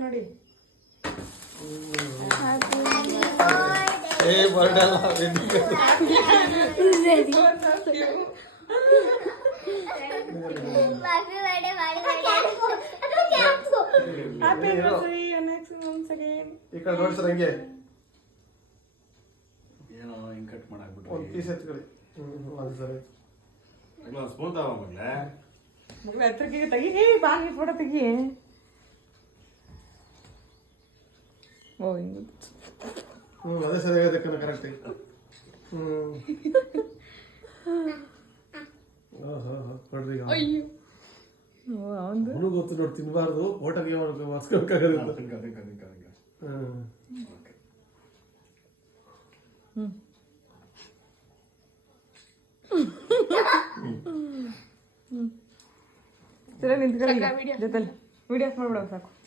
ನೋಡಿ ಈ ಕಡೆ ನೋಡಿ ಸರ್ ಹಂಗೆ ಏನೋ ಹಿಂಗೆ ಕಟ್ ಮಾಡಾಕ್ಬಿಟ್ಟು ಒಂದು ಪೀಸ್ ಎತ್ಕೊಳ್ಳಿ ಅದು ಸರಿ ಸ್ಪೂನ್ ತಗೋ ಮಗ್ಲೇ ಮಗಳು ಹತ್ರಕ್ಕೆ ತೆಗಿ ಬಾಗಿ ಫೋಟೋ ತೆಗಿ ಓ ಹಿಂಗೆ ಅದೇ ಸರಿಯಾಗಿದೆ ಕಣ ಕರೆಕ್ಟ್ ಕೊಡ್ರಿ ಅಯ್ಯೋ ಅವಂದು ಅವನು ಗೊತ್ತು ನೋಡಿ ತಿನ್ಬಾರ್ದು ಹೋಟೆಲ್ಗೆ ಮಾಡ್ಸ್ಕೊಬೇಕಾಗೋದಿಲ್ಲ ಸರಿ ನಿಂತ್ಕೊಳ್ಳಿ ಜೊತೆಲಿ ವಿಡಿಯೋಸ್ ಮಾಡ್ಬಿಡೋ ಸಾಕು